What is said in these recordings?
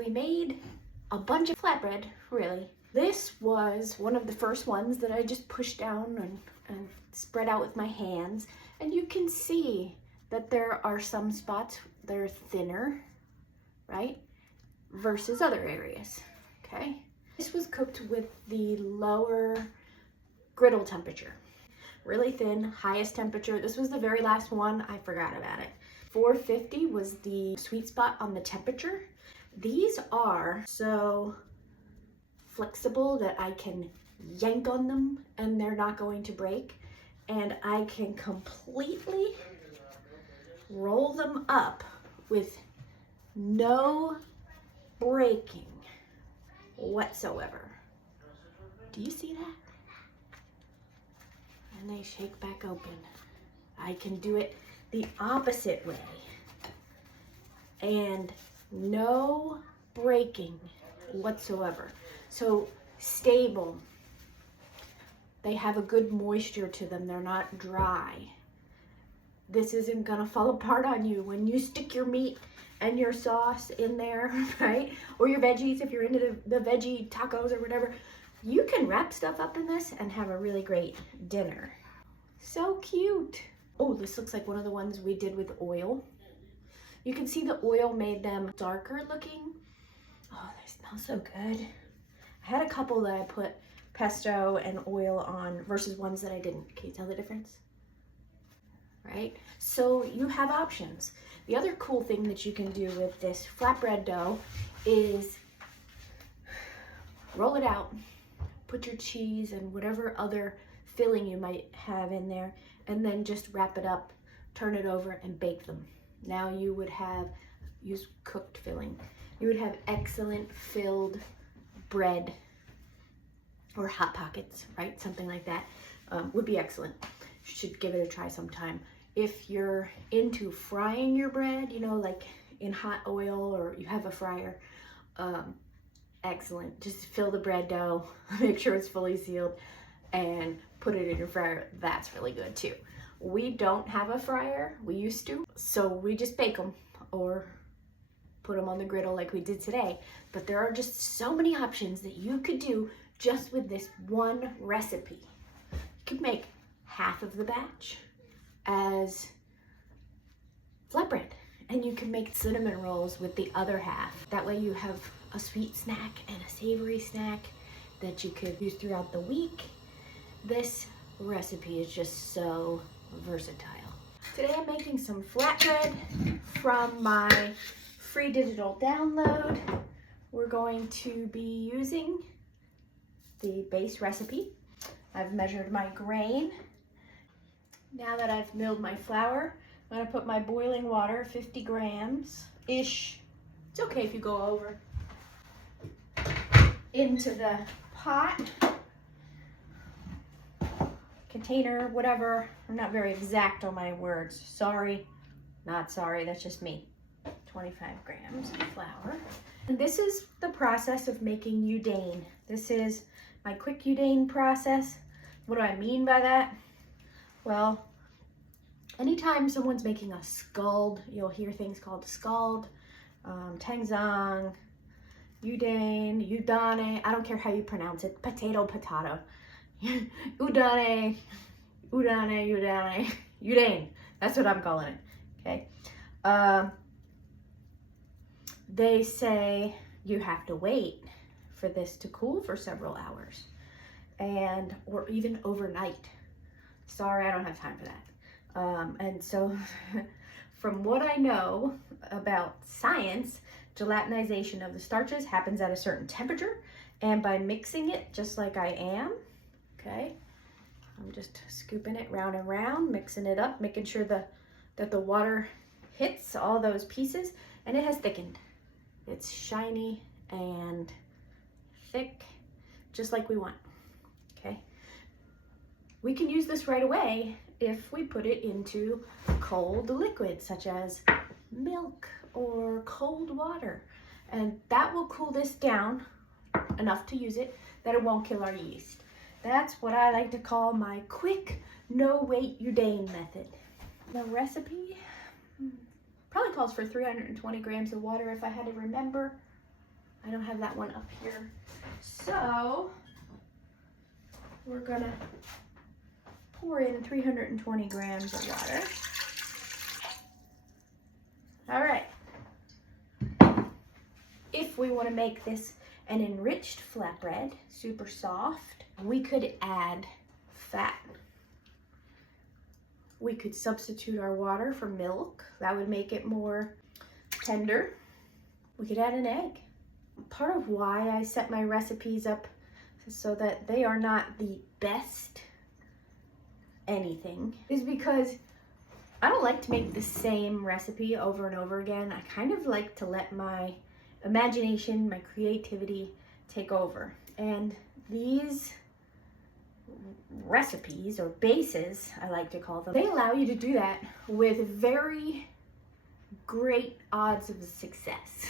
we made a bunch of flatbread, really. This was one of the first ones that I just pushed down and spread out with my hands. And you can see that there are some spots that are thinner, right? Versus other areas, okay? This was cooked with the lower griddle temperature. Really thin, highest temperature. This was the very last one, I forgot about it. 450 was the sweet spot on the temperature. These are so flexible that I can yank on them and they're not going to break. And I can completely roll them up with no breaking whatsoever. Do you see that? And they shake back open. I can do it the opposite way. And no breaking whatsoever. So stable. They have a good moisture to them. They're not dry. This isn't gonna fall apart on you when you stick your meat and your sauce in there, right? Or your veggies, if you're into the veggie tacos or whatever. You can wrap stuff up in this and have a really great dinner. So cute. Oh, this looks like one of the ones we did with oil. You can see the oil made them darker looking. Oh, they smell so good. I had a couple that I put pesto and oil on versus ones that I didn't. Can you tell the difference? Right? So you have options. The other cool thing that you can do with this flatbread dough is roll it out, put your cheese and whatever other filling you might have in there, and then just wrap it up, turn it over, and bake them. Now you would have, use cooked filling. You would have excellent filled bread or Hot Pockets, right? Something like that would be excellent. You should give it a try sometime. If you're into frying your bread, you know, like in hot oil or you have a fryer, excellent. Just fill the bread dough, make sure it's fully sealed, and put it in your fryer. That's really good too. We don't have a fryer, we used to, so we just bake them or put them on the griddle like we did today. But there are just so many options that you could do just with this one recipe. You could make half of the batch as flatbread, and you can make cinnamon rolls with the other half. That way you have a sweet snack and a savory snack that you could use throughout the week. This recipe is just so versatile. Today I'm making some flatbread from my free digital download. We're going to be using the base recipe. I've measured my grain. Now that I've milled my flour, I'm gonna put my boiling water, 50 grams-ish. It's okay if you go over. Into the pot, container, whatever. I'm not very exact on my words. Sorry, not sorry, that's just me. 25 grams of flour. And this is the process of making udane. This is my quick udane process. What do I mean by that? Well, anytime someone's making a scald, you'll hear things called scald, tangzang, udane, I don't care how you pronounce it, potato, udane, udane, that's what I'm calling it, okay? They say you have to wait for this to cool for several hours, or even overnight. Sorry, I don't have time for that. And so from what I know about science, gelatinization of the starches happens at a certain temperature, and by mixing it just like I am, okay, I'm just scooping it round and round, mixing it up, making sure that the water hits all those pieces, and it has thickened. It's shiny and thick, just like we want, okay? We can use this right away if we put it into cold liquids, such as milk or cold water. And that will cool this down enough to use it that it won't kill our yeast. That's what I like to call my quick, no-wait udane method. The recipe probably calls for 320 grams of water if I had to remember. I don't have that one up here. So we're gonna pour in 320 grams of water. All right. If we want to make this an enriched flatbread, super soft, we could add fat. We could substitute our water for milk. That would make it more tender. We could add an egg. Part of why I set my recipes up so that they are not the best anything is because I don't like to make the same recipe over and over again. I kind of like to let my imagination, my creativity take over. And these recipes, or bases, I like to call them, they allow you to do that with very great odds of success,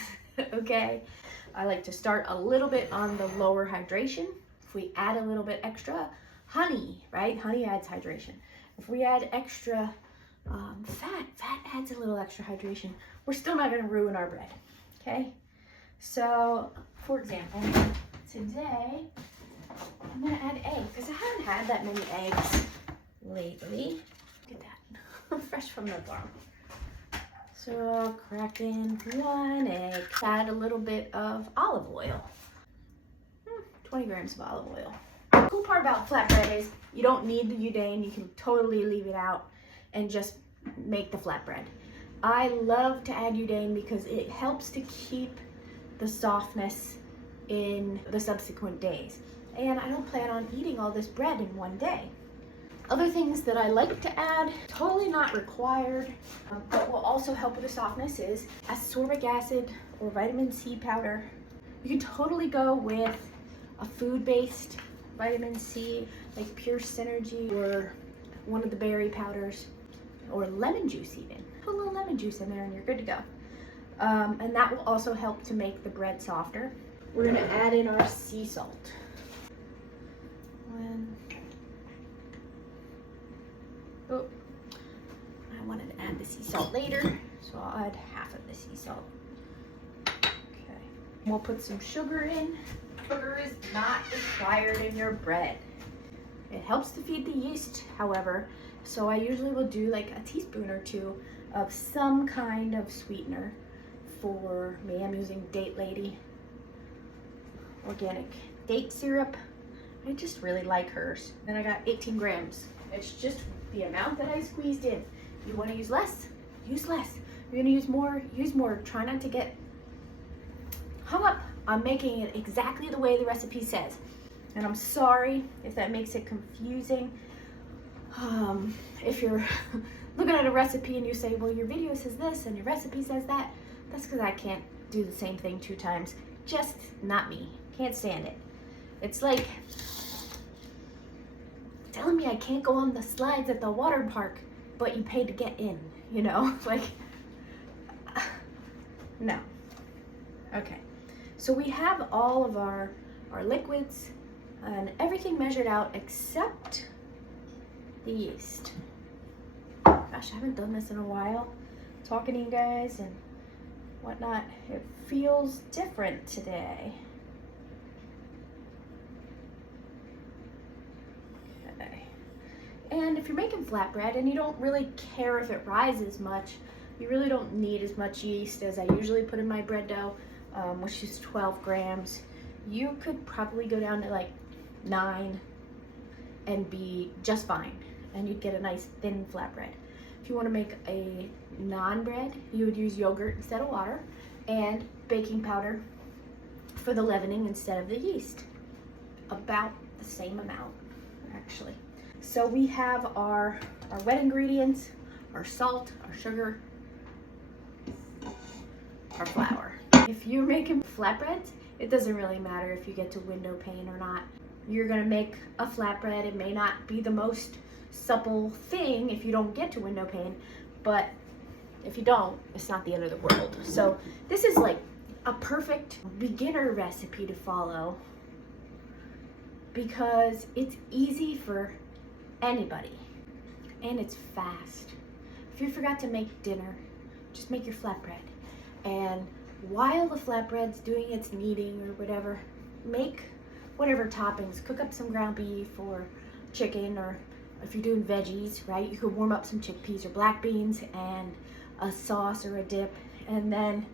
okay? I like to start a little bit on the lower hydration. If we add a little bit extra honey, right? Honey adds hydration. If we add extra fat adds a little extra hydration. We're still not gonna ruin our bread, okay? So, for example, today, I'm gonna add egg, because I haven't had that many eggs lately. Look at that, fresh from the farm. So I'll crack in 1 egg, add a little bit of olive oil, 20 grams of olive oil. The cool part about flatbread is you don't need the udane, you can totally leave it out and just make the flatbread. I love to add udane because it helps to keep the softness in the subsequent days. And I don't plan on eating all this bread in one day. Other things that I like to add, totally not required, but will also help with the softness is ascorbic acid or vitamin C powder. You can totally go with a food-based vitamin C, like Pure Synergy or one of the berry powders, or lemon juice even. Put a little lemon juice in there and you're good to go. And that will also help to make the bread softer. We're gonna add in our sea salt. Oh, I wanted to add the sea salt later, so I'll add half of the sea salt. Okay, we'll put some sugar in. Sugar is not required in your bread. It helps to feed the yeast, however, so I usually will do like a teaspoon or 2 of some kind of sweetener. For me, I'm using Date Lady organic date syrup. I just really like hers. Then I got 18 grams. It's just the amount that I squeezed in. You want to use less? Use less. You're gonna use more? Use more. Try not to get hung up on making it exactly the way the recipe says. And I'm sorry if that makes it confusing. If you're looking at a recipe and you say, well, your video says this and your recipe says that, that's because I can't do the same thing 2 times. Just not me. Can't stand it. It's like telling me I can't go on the slides at the water park, but you paid to get in, you know? Like, no. Okay, so we have all of our liquids and everything measured out except the yeast. Gosh, I haven't done this in a while. Talking to you guys and whatnot. It feels different today. Okay. And if you're making flatbread and you don't really care if it rises much, you really don't need as much yeast as I usually put in my bread dough, which is 12 grams. You could probably go down to like 9 and be just fine, and you'd get a nice thin flatbread. If you want to make a naan bread, you would use yogurt instead of water and baking powder for the leavening instead of the yeast. About the same amount, actually. So we have our wet ingredients, our salt, our sugar, our flour. If you're making flatbreads, it doesn't really matter if you get to window pane or not. You're gonna make a flatbread. It may not be the most supple thing if you don't get to window pane, but if you don't, it's not the end of the world. So this is like a perfect beginner recipe to follow because it's easy for anybody and it's fast. If you forgot to make dinner, just make your flatbread and while the flatbread's doing its kneading or whatever, make whatever toppings. Cook up some ground beef or chicken, or if you're doing veggies, right, you could warm up some chickpeas or black beans and a sauce or a dip, and then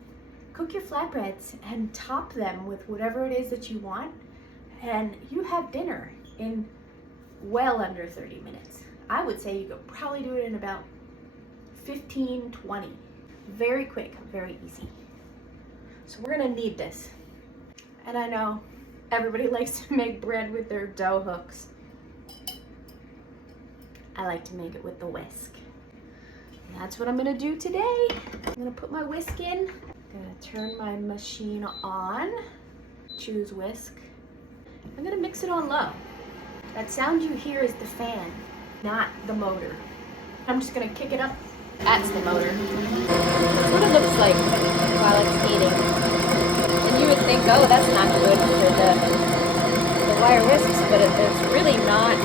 cook your flatbreads and top them with whatever it is that you want, and you have dinner in well under 30 minutes. I would say you could probably do it in about 15, 20. Very quick, very easy. So we're gonna knead this. And I know everybody likes to make bread with their dough hooks. I like to make it with the whisk. And that's what I'm gonna do today. I'm gonna put my whisk in. I'm gonna turn my machine on. Choose whisk. I'm gonna mix it on low. That sound you hear is the fan, not the motor. I'm just gonna kick it up. That's the motor. That's what it looks like while it's heating. And you would think, oh, that's not good for the wire whisks, but it's really not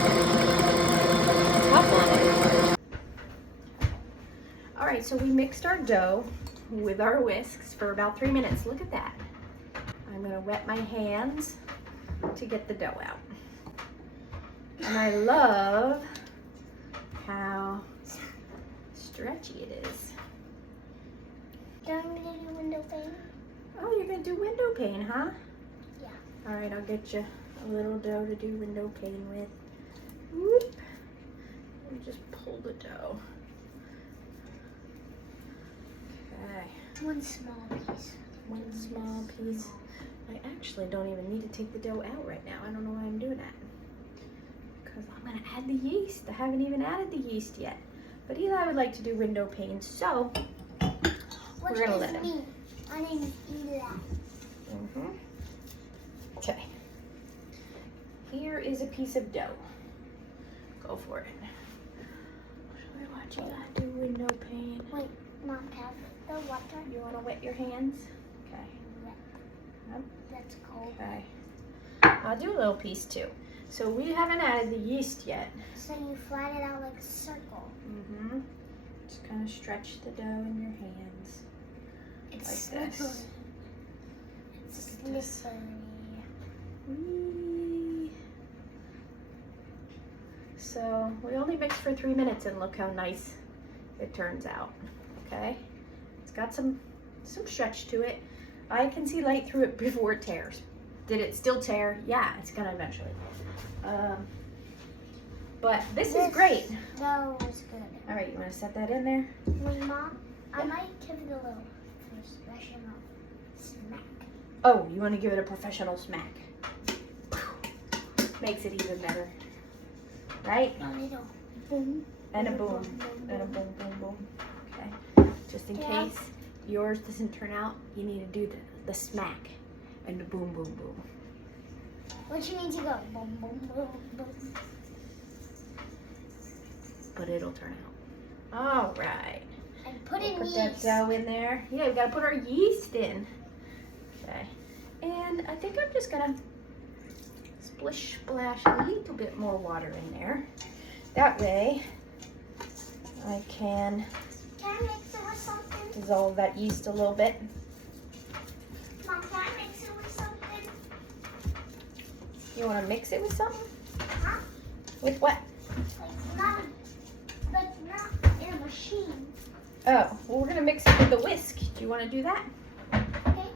tough on it. All right, so we mixed our dough with our whisks for about 3 minutes. Look at that. I'm gonna wet my hands to get the dough out. And I love how stretchy it is. I'm gonna do window pane. Oh, you're gonna do window pane, huh? Yeah. All right, I'll get you a little dough to do window pane with. Whoop. And just pull the dough. Okay. One small piece. One small piece. I actually don't even need to take the dough out right now. I don't know why I'm doing that. Because I'm gonna add the yeast. I haven't even added the yeast yet. But Eli would like to do window panes, so we're gonna let him. Me? My name is Eli. Okay. Here is a piece of dough. Go for it. Should I watch Eli do window pane? Wait, Mom, have the water. You wanna wet your hands? Okay. Yep. That's cold. Okay. I'll do a little piece too. So we haven't added the yeast yet. So you flat it out like a circle. Just kind of stretch the dough in your hands. It's Like slippery. this. It's slippery. Whee. So we only mixed for 3 minutes and look how nice it turns out. Okay. It's got some stretch to it. I can see light through it before it tears. Did it still tear? Yeah, it's gonna eventually. But this is great. That was good. All right, you want to set that in there? Wait, Mom, I might give it a little professional smack. Oh, you want to give it a professional smack. Makes it even better. Right? A little boom. And a boom. And a boom, boom, boom. Okay. Just in case yours doesn't turn out, you need to do the smack and the boom, boom, boom. What you need to go? Boom, boom, boom, boom. But it'll turn out. All right. And put in Put yeast. that dough in there. Yeah, we got to put our yeast in. Okay. And I think I'm just going to splish splash a little bit more water in there. That way I can Can I mix it with something? dissolve that yeast a little bit. Mom, can I mix it with something? You want to mix it with something? Huh? With what? Like not in a machine. Oh, well, we're going to mix it with the whisk. Do you want to do that? Okay.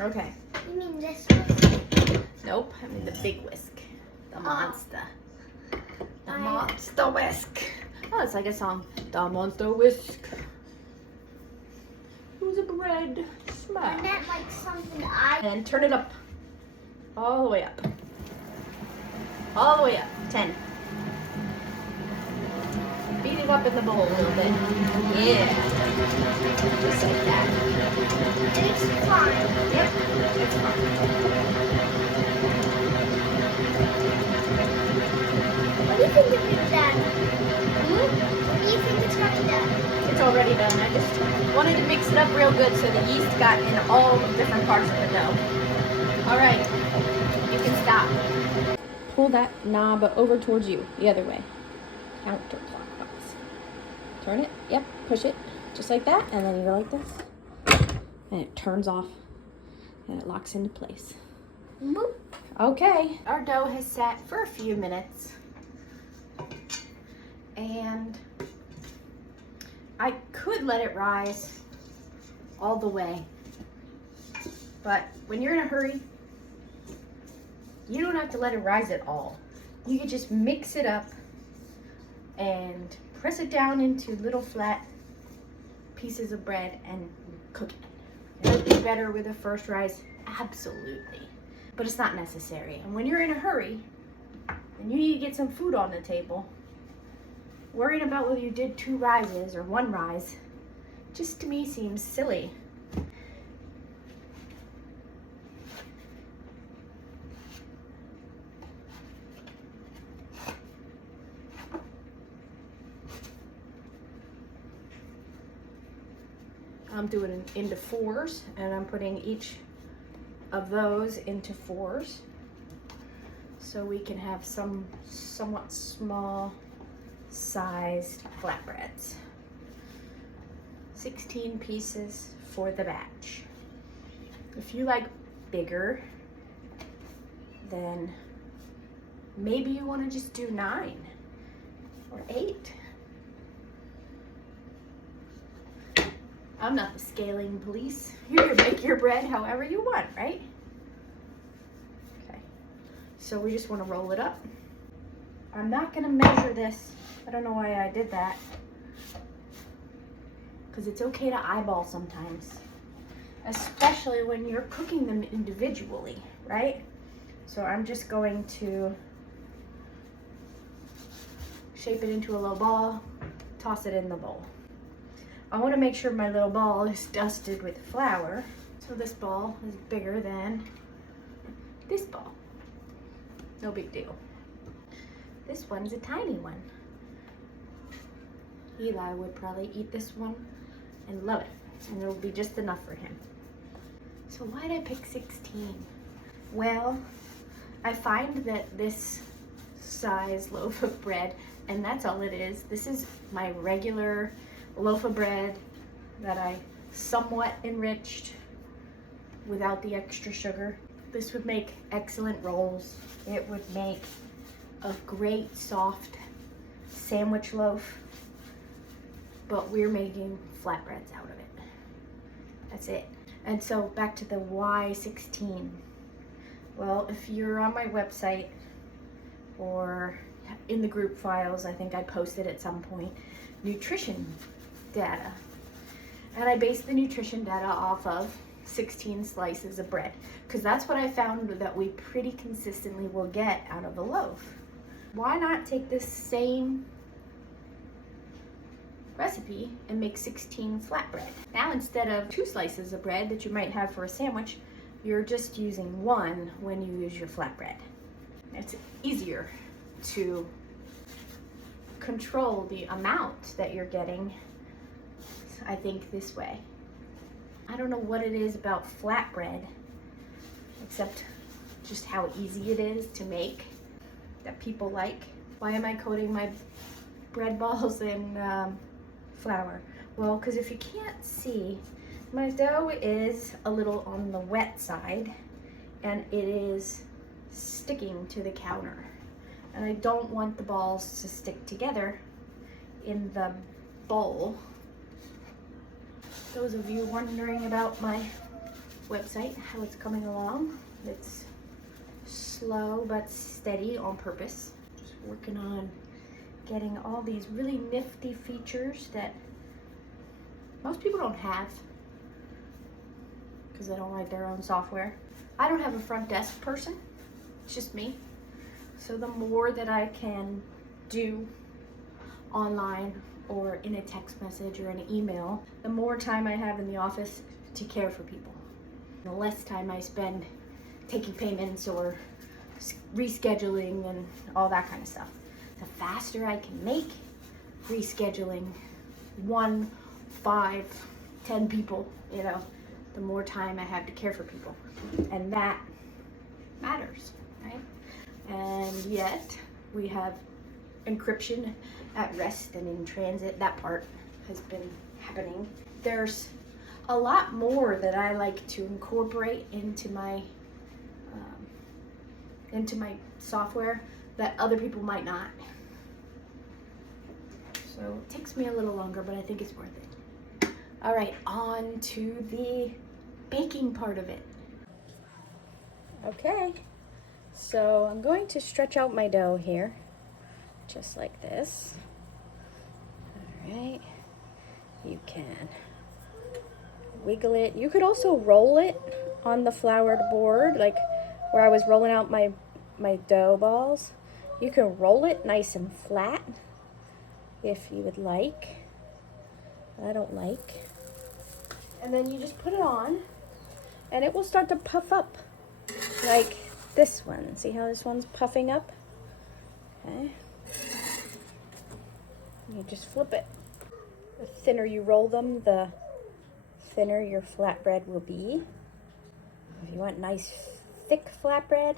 Okay. You mean this one? Nope, I mean the big whisk. The monster. The I- monster whisk. Oh, it's like a song. The monster whisk. Who's a bread I smash. meant like something And turn it up. All the way up. All the way up. 10. Beat it up in the bowl a little bit. Yeah. Just like that. It's fine. Yep. It's fine. What do you think of it done? What do you think it's gonna be done? It's already done. I just wanted to mix it up real good so the yeast got in all the different parts of the dough. All right, you can stop. Pull that knob over towards you, the other way. Counterclockwise. Turn it. Yep. Push it, just like that, and then you go like this, and it turns off and it locks into place. Boop. Okay, our dough has sat for a few minutes, and I could let it rise all the way, but when you're in a hurry, you don't have to let it rise at all. You can just mix it up and press it down into little flat pieces of bread and cook it. It'll be better with a first rise, absolutely. But it's not necessary. And when you're in a hurry and you need to get some food on the table, worrying about whether you did 2 rises or 1 rise, just to me seems silly. I'm doing it into 4s, and I'm putting each of those into 4s so we can have some somewhat small sized flatbreads. 16 pieces for the batch. If you like bigger, then maybe you want to just do 9 or 8. I'm not the scaling police. You can make your bread however you want, right? Okay, so we just want to roll it up. I'm not going to measure this. I don't know why I did that. Because it's okay to eyeball sometimes. Especially when you're cooking them individually, right? So I'm just going to shape it into a little ball, toss it in the bowl. I want to make sure my little ball is dusted with flour. So this ball is bigger than this ball. No big deal. This one's a tiny one. Eli would probably eat this one and love it. And it'll be just enough for him. So why did I pick 16? Well, I find that this size loaf of bread, and that's all it is. This is my regular loaf of bread that I somewhat enriched without the extra sugar. This would make excellent rolls. It would make a great soft sandwich loaf, but we're making flatbreads out of it. That's it. And so back to the why 16. Well, if you're on my website or in the group files, I think I posted at some point, nutrition data. And I based the nutrition data off of 16 slices of bread, because that's what I found that we pretty consistently will get out of a loaf. Why not take this same recipe and make 16 flatbread? Now, instead of 2 slices of bread that you might have for a sandwich, you're just using 1 when you use your flatbread. It's easier to control the amount that you're getting, I think, this way. I don't know what it is about flatbread, except just how easy it is to make, that people like. Why am I coating my bread balls in flour? Well, because if you can't see, my dough is a little on the wet side, and it is sticking to the counter. And I don't want the balls to stick together in the bowl. Those of you wondering about my website, how it's coming along, it's slow but steady on purpose. Just working on getting all these really nifty features that most people don't have because they don't write their own software. I don't have a front desk person, it's just me. So the more that I can do online or in a text message or an email, the more time I have in the office to care for people. The less time I spend taking payments or rescheduling and all that kind of stuff. The faster I can make rescheduling 1, 5, 10 people, you know, the more time I have to care for people. And that matters, right? And yet we have encryption at rest and in transit. That part has been happening. There's a lot more that I like to incorporate into my software that other people might not. So it takes me a little longer, but I think it's worth it. All right, on to the baking part of it. Okay, so I'm going to stretch out my dough here, just like this. All right, you can wiggle it. You could also roll it on the floured board, like where I was rolling out my dough balls. You can roll it nice and flat if you would like. I don't like. And then you just put it on and it will start to puff up like this one. See how this one's puffing up? Okay. You just flip it. The thinner you roll them, the thinner your flatbread will be. If you want nice thick flatbread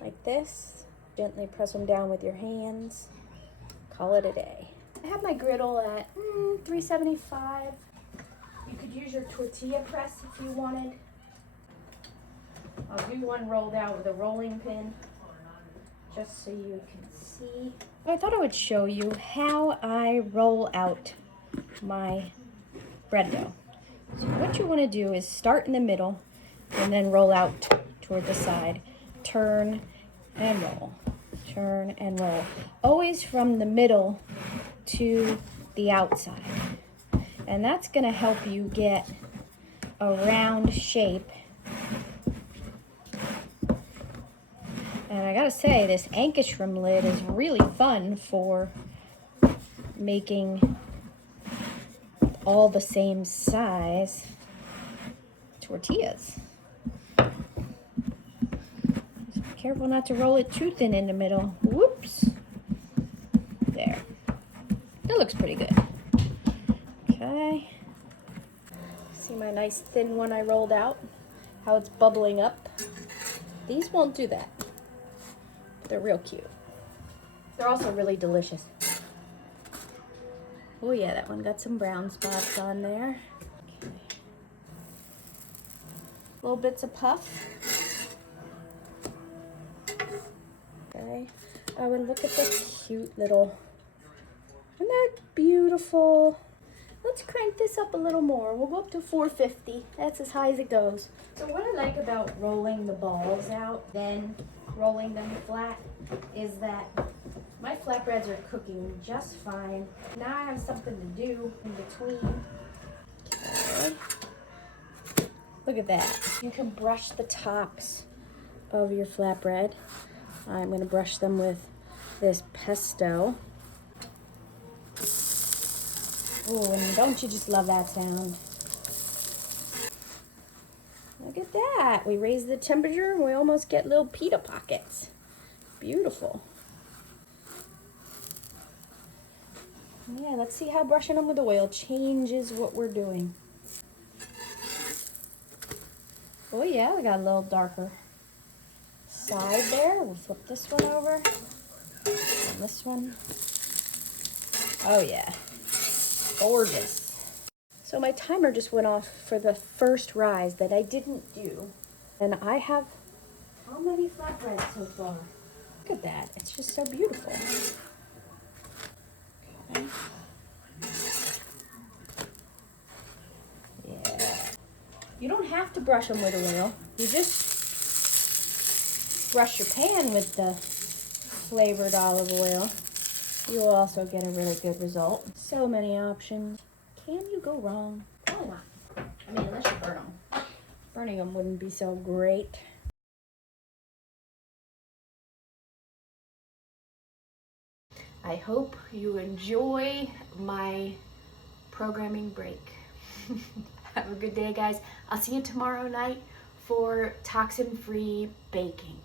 like this, gently press them down with your hands. Call it a day. I have my griddle at 375. You could use your tortilla press if you wanted. I'll do one rolled out with a rolling pin just so you can see. I thought I would show you how I roll out my bread dough. So what you want to do is start in the middle and then roll out toward the side. Turn and roll. Turn and roll. Always from the middle to the outside. And that's going to help you get a round shape. And I gotta say, this Ankestrom lid is really fun for making all the same size tortillas. Just be careful not to roll it too thin in the middle. Whoops. There. That looks pretty good. Okay. See my nice thin one I rolled out? How it's bubbling up? These won't do that. They're real cute. They're also really delicious. Oh yeah, that one got some brown spots on there. Okay. Little bits of puff. Okay. Oh, and look at this cute little, isn't that beautiful? Let's crank this up a little more. We'll go up to 450. That's as high as it goes. So what I like about rolling the balls out, then rolling them flat, is that my flatbreads are cooking just fine. Now I have something to do in between. Okay. Look at that. You can brush the tops of your flatbread. I'm going to brush them with this pesto. Oh, and don't you just love that sound? Look at that. We raise the temperature and we almost get little pita pockets. Beautiful. Yeah, let's see how brushing them with oil changes what we're doing. Oh yeah, we got a little darker side there. We'll flip this one over. And this one. Oh yeah. Gorgeous. So my timer just went off for the first rise that I didn't do. And I have how many flatbreads so far? Look at that. It's just so beautiful. Okay. Yeah. You don't have to brush them with oil. You just brush your pan with the flavored olive oil. You will also get a really good result. So many options. Can you go wrong? Probably not. I mean, unless you burn them. Burning them wouldn't be so great. I hope you enjoy my programming break. Have a good day, guys. I'll see you tomorrow night for toxin-free baking.